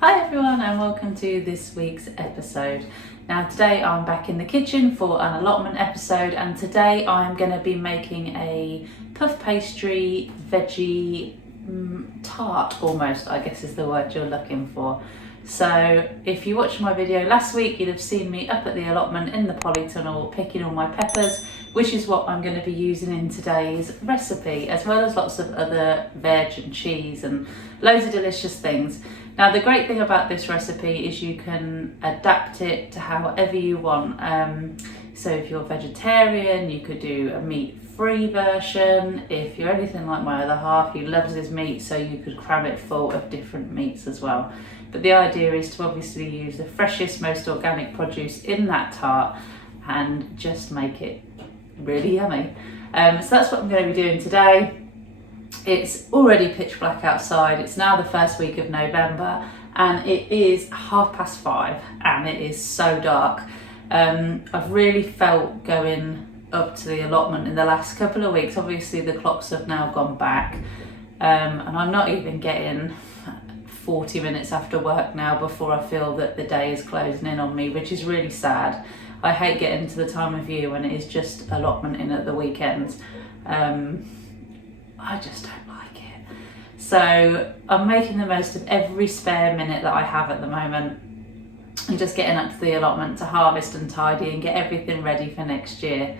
Hi everyone and welcome to this week's episode. Now today I'm back in the kitchen for an allotment episode, and today I'm going to be making a puff pastry veggie tart, almost I guess is the word you're looking for. So if you watched my video last week, you'd have seen me up at the allotment in the polytunnel picking all my peppers, which is what I'm going to be using in today's recipe, as well as lots of other veg and cheese and loads of delicious things. Now the great thing about this recipe is you can adapt it to however you want. So if you're vegetarian, you could do a meat-free version. If you're anything like my other half, he loves his meat, so you could cram it full of different meats as well. But the idea is to obviously use the freshest, most organic produce in that tart and just make it really yummy. So that's what I'm going to be doing today. It's already pitch black outside. It's now the first week of November and it is 5:30 and it is so dark. I've really felt going up to the allotment in the last couple of weeks. Obviously the clocks have now gone back and I'm not even getting 40 minutes after work now before I feel that the day is closing in on me, which is really sad. I hate getting to the time of year when it is just allotment in at the weekends. I just don't like it. So I'm making the most of every spare minute that I have at the moment. I'm just getting up to the allotment to harvest and tidy and get everything ready for next year.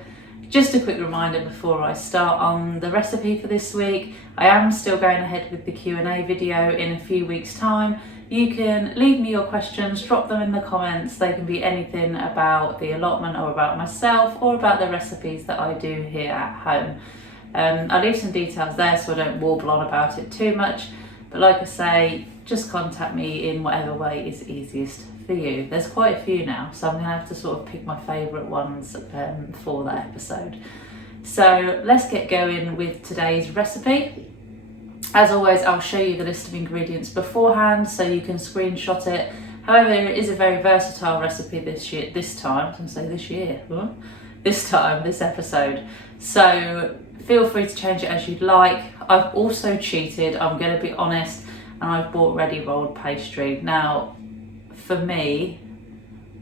Just a quick reminder before I start on the recipe for this week, I am still going ahead with the Q&A video in a few weeks' time. You can leave me your questions, drop them in the comments. They can be anything about the allotment or about myself or about the recipes that I do here at home. I'll leave some details there so I don't warble on about it too much, but like I say, just contact me in whatever way is easiest for you. There's quite a few now, so I'm going to have to sort of pick my favourite ones for that episode. So let's get going with today's recipe. As always, I'll show you the list of ingredients beforehand so you can screenshot it. However, it is a very versatile recipe this episode. So feel free to change it as you'd like. I've also cheated, I'm going to be honest, and I've bought ready rolled pastry. Now, for me,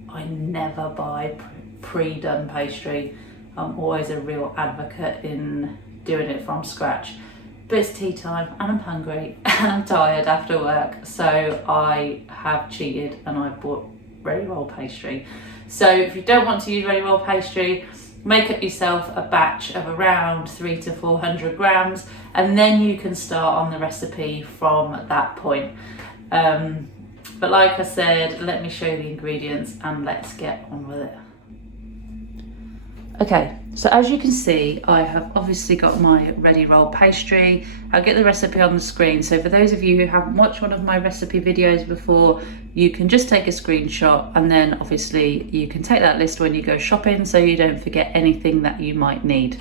I never buy pre-done pastry. I'm always a real advocate in doing it from scratch. But it's tea time and I'm hungry and I'm tired after work, so I have cheated and I've bought ready rolled pastry. So if you don't want to use ready rolled pastry, make up yourself a batch of around 300 to 400 grams and then you can start on the recipe from that point. But like I said, let me show you the ingredients and let's get on with it. Okay, so as you can see, I have obviously got my ready rolled pastry. I'll get the recipe on the screen. So for those of you who haven't watched one of my recipe videos before, you can just take a screenshot and then obviously you can take that list when you go shopping so you don't forget anything that you might need.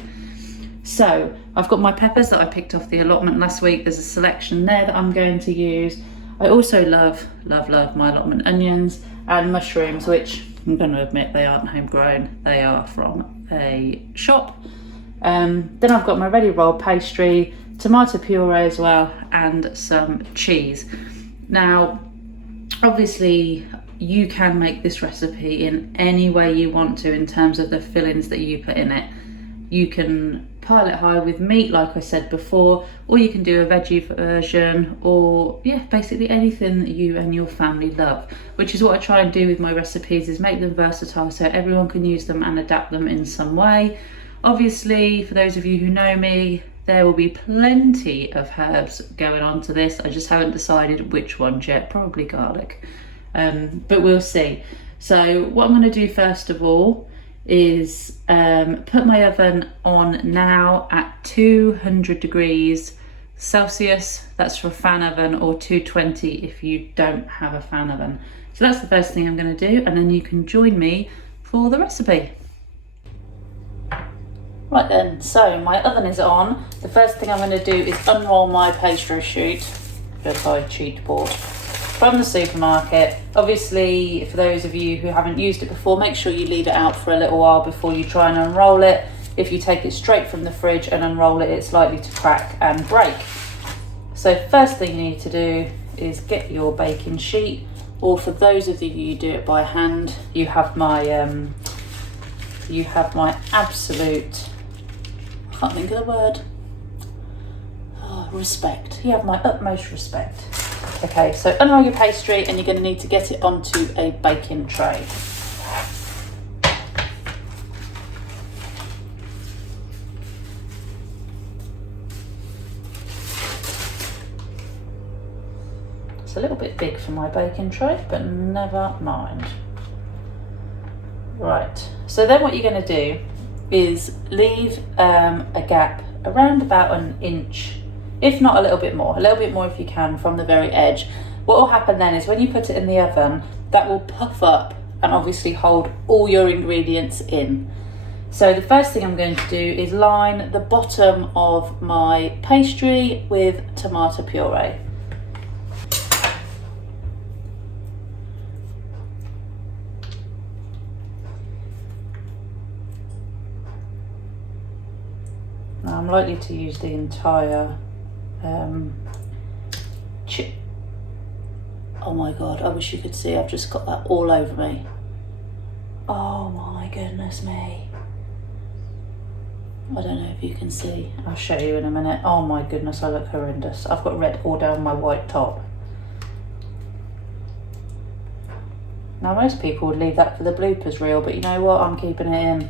So I've got my peppers that I picked off the allotment last week. There's a selection there that I'm going to use. I also love my allotment onions and mushrooms, which I'm going to admit they aren't homegrown. They are from a shop. Then I've got my ready rolled pastry, tomato puree as well, and some cheese. Now, obviously, you can make this recipe in any way you want to in terms of the fillings that you put in it. You can pile it high with meat, like I said before, or you can do a veggie version, or basically anything that you and your family love, which is what I try and do with my recipes, is make them versatile so everyone can use them and adapt them in some way. Obviously, for those of you who know me, there will be plenty of herbs going on to this. I just haven't decided which ones yet, probably garlic, but we'll see. So what I'm going to do first of all is put my oven on now at 200 degrees Celsius. That's for a fan oven, or 220 if you don't have a fan oven. So that's the first thing I'm going to do, and then you can join me for the recipe. Right then, so my oven is on. The first thing I'm going to do is unroll my pastry sheet that I cheat bought from the supermarket. Obviously, for those of you who haven't used it before, make sure you leave it out for a little while before you try and unroll it. If you take it straight from the fridge and unroll it, it's likely to crack and break. So first thing you need to do is get your baking sheet, or for those of you who do it by hand, you have my absolute, I can't think of the word, respect. You have my utmost respect. Okay, so unroll your pastry and you're going to need to get it onto a baking tray. It's a little bit big for my baking tray, but never mind. Right, so then what you're going to do is leave a gap around about an inch, if not a little bit more if you can, from the very edge. What will happen then is when you put it in the oven, that will puff up and obviously hold all your ingredients in. So the first thing I'm going to do is line the bottom of my pastry with tomato puree. Now I'm likely to use the entire oh my god, I wish you could see, I've just got that all over me. Oh my goodness me. I don't know if you can see. I'll show you in a minute. Oh my goodness, I look horrendous. I've got red all down my white top. Now most people would leave that for the bloopers reel, but you know what, I'm keeping it in.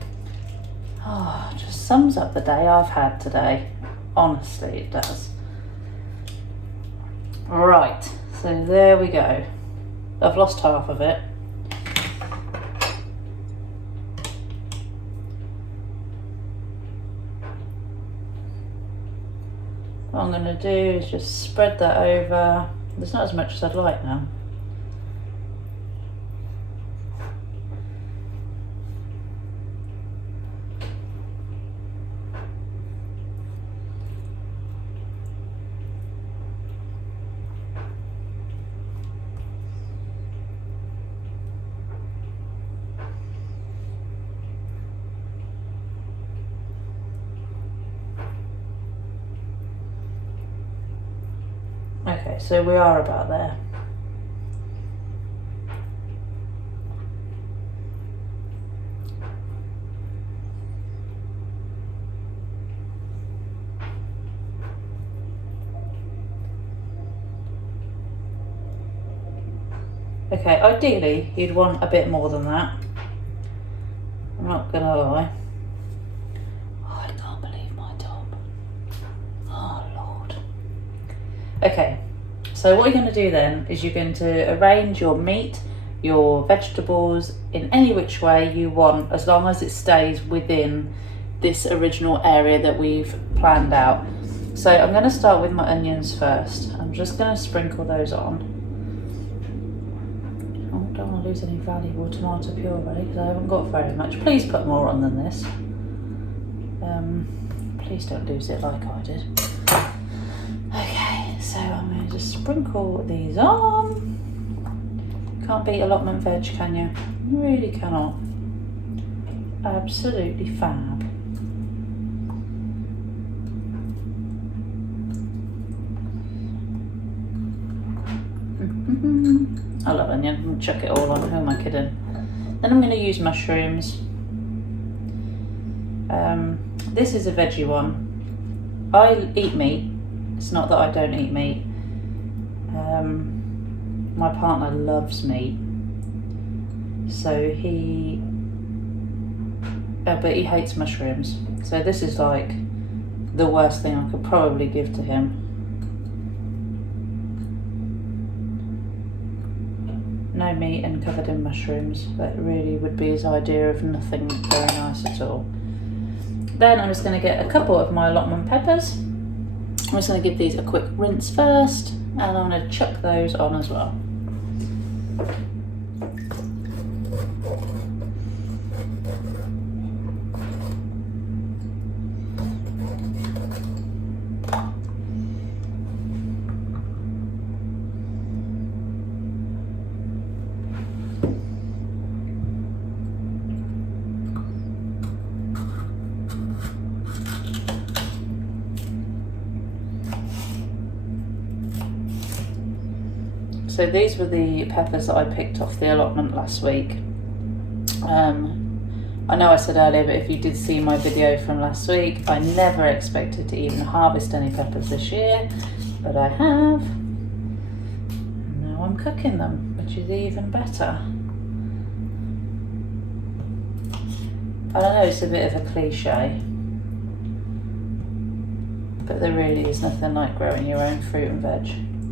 Oh, just sums up the day I've had today. Honestly, it does. Right, so there we go. I've lost half of it. What I'm going to do is just spread that over. There's not as much as I'd like now. Okay, so we are about there. Okay, ideally you'd want a bit more than that. I'm not gonna lie. Oh, I can't believe my top. Oh Lord. Okay, so what you're going to do then is you're going to arrange your meat, your vegetables in any which way you want, as long as it stays within this original area that we've planned out. So I'm going to start with my onions first. I'm just going to sprinkle those on. Oh, I don't want to lose any valuable tomato puree because I haven't got very much. Please put more on than this. Please don't lose it like I did. Okay, so I'm going to just sprinkle these on. Can't beat allotment veg, can you? You really cannot. Absolutely fab. I love onion. I'm going to chuck it all on. Who am I kidding? Then I'm going to use mushrooms. This is a veggie one. I eat meat. It's not that I don't eat meat. My partner loves meat, so but he hates mushrooms. So this is like the worst thing I could probably give to him. No meat and covered in mushrooms. That really would be his idea of nothing very nice at all. Then I'm just going to get a couple of my allotment peppers. I'm just going to give these a quick rinse first, and I'm going to chuck those on as well. So these were the peppers that I picked off the allotment last week. I know I said earlier, but if you did see my video from last week, I never expected to even harvest any peppers this year, but I have. Now I'm cooking them, which is even better. I know it's a bit of a cliche, but there really is nothing like growing your own fruit and veg.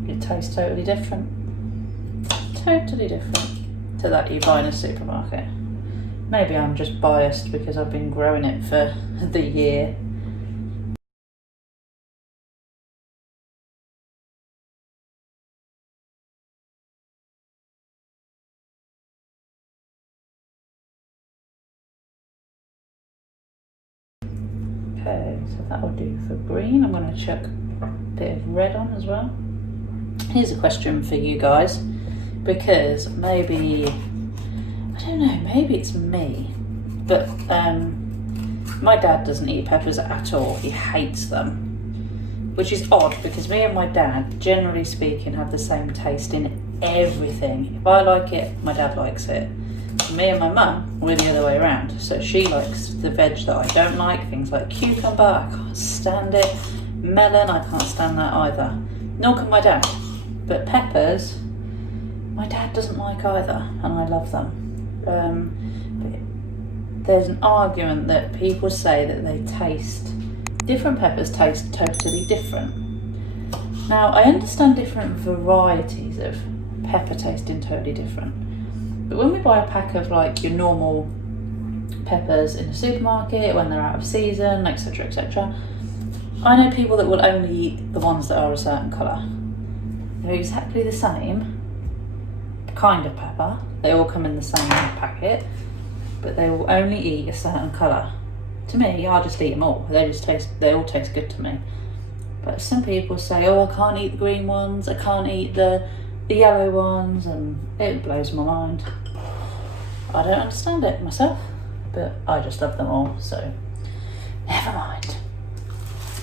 It tastes totally different. Totally different to that you buy in a supermarket. Maybe I'm just biased because I've been growing it for the year. Okay, so that will do for green. I'm going to chuck a bit of red on as well. Here's a question for you guys, because maybe, I don't know, maybe it's me, but my dad doesn't eat peppers at all. He hates them, which is odd because me and my dad, generally speaking, have the same taste in everything. If I like it, my dad likes it. Me and my mum, we're the other way around. So she likes the veg that I don't like, things like cucumber, I can't stand it. Melon, I can't stand that either. Nor can my dad. But peppers, my dad doesn't like either, and I love them. There's an argument that people say that different peppers taste totally different. Now, I understand different varieties of pepper tasting totally different. But when we buy a pack of like your normal peppers in a supermarket, when they're out of season, etc., etc., I know people that will only eat the ones that are a certain colour. They're exactly the same kind of pepper. They all come in the same packet, but they will only eat a certain colour. To me, I just eat them all. They all taste good to me. But some people say, oh, I can't eat the green ones, I can't eat the yellow ones, and it blows my mind. I don't understand it myself, but I just love them all, so never mind.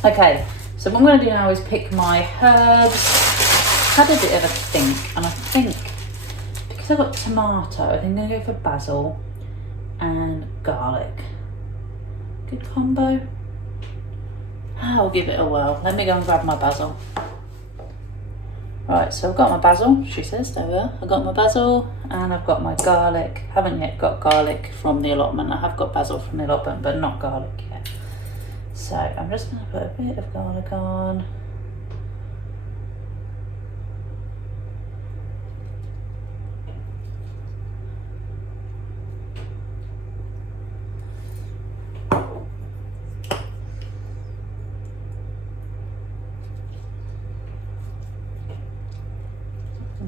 Okay, so what I'm going to do now is pick my herbs. Had a bit of a think, and I think because I've got tomato, I think I'm going to go for basil and garlic. Good combo. I'll give it a whirl. Let me go and grab my basil. Right, so I've got my basil, she says, there we are. I've got my basil and I've got my garlic. Haven't yet got garlic from the allotment. I have got basil from the allotment, but not garlic yet. So I'm just going to put a bit of garlic on.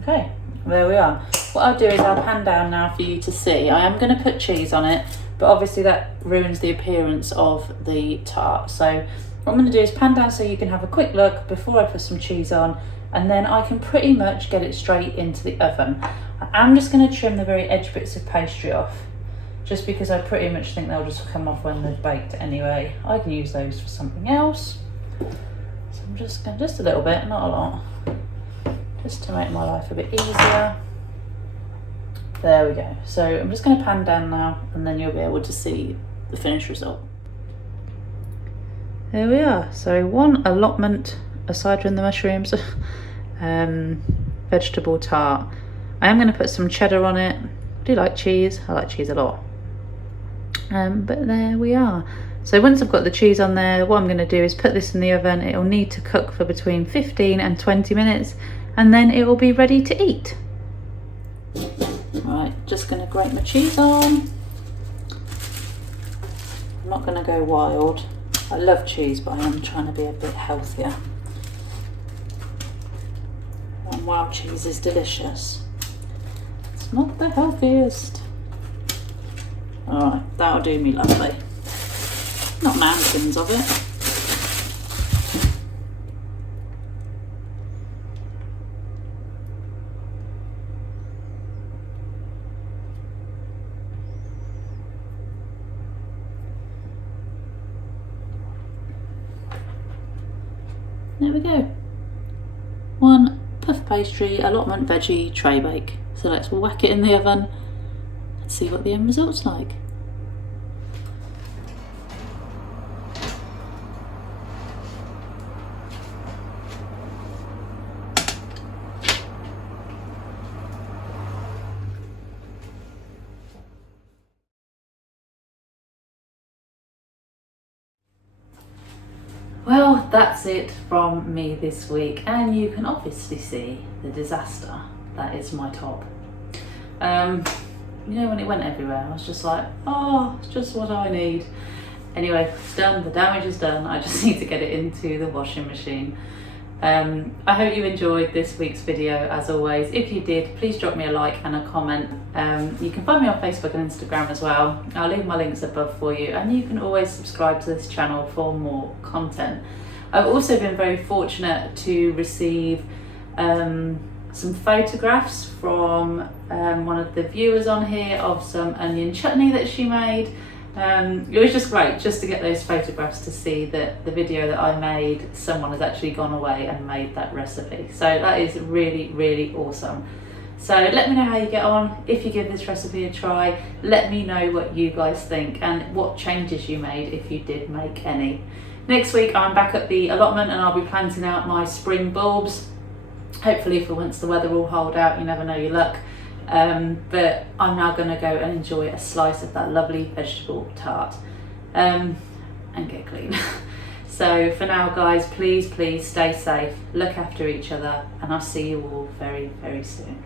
Okay, there we are. What I'll do is I'll pan down now for you to see. I am going to put cheese on it, but obviously that ruins the appearance of the tart. So what I'm going to do is pan down so you can have a quick look before I put some cheese on, and then I can pretty much get it straight into the oven. I'm just going to trim the very edge bits of pastry off, just because I pretty much think they'll just come off when they're baked anyway. I can use those for something else. So I'm just going to, just a little bit, not a lot, just to make my life a bit easier. There we go. So I'm just going to pan down now, and then you'll be able to see the finished result. There we are. So one allotment, aside from the mushrooms, vegetable tart. I am going to put some cheddar on it. I do like cheese. I like cheese a lot. But there we are. So once I've got the cheese on there, what I'm going to do is put this in the oven. It'll need to cook for between 15 and 20 minutes, and then it will be ready to eat. Right, just going to grate my cheese on. I'm not going to go wild. I love cheese, but I am trying to be a bit healthier. And wild cheese is delicious, it's not the healthiest. Alright, that'll do me lovely. Not mountains of it. There we go. One puff pastry allotment veggie tray bake. So let's whack it in the oven and see what the end result's like. Well, that's it from me this week, and you can obviously see the disaster that is my top. You know, when it went everywhere, I was just like, oh, it's just what I need. Anyway, it's done, the damage is done. I just need to get it into the washing machine. I hope you enjoyed this week's video. As always, if you did, please drop me a like and a comment. You can find me on Facebook and Instagram as well. I'll leave my links above for you, and you can always subscribe to this channel for more content. I've also been very fortunate to receive some photographs from one of the viewers on here of some onion chutney that she made. It was just great just to get those photographs to see that the video that I made, someone has actually gone away and made that recipe. So that is really, really awesome. So let me know how you get on. If you give this recipe a try, let me know what you guys think and what changes you made, if you did make any. Next week I'm back at the allotment and I'll be planting out my spring bulbs. Hopefully for once the weather will hold out, you never know your luck. But I'm now going to go and enjoy a slice of that lovely vegetable tart and get clean. So for now guys, please stay safe, look after each other, and I'll see you all very, very soon.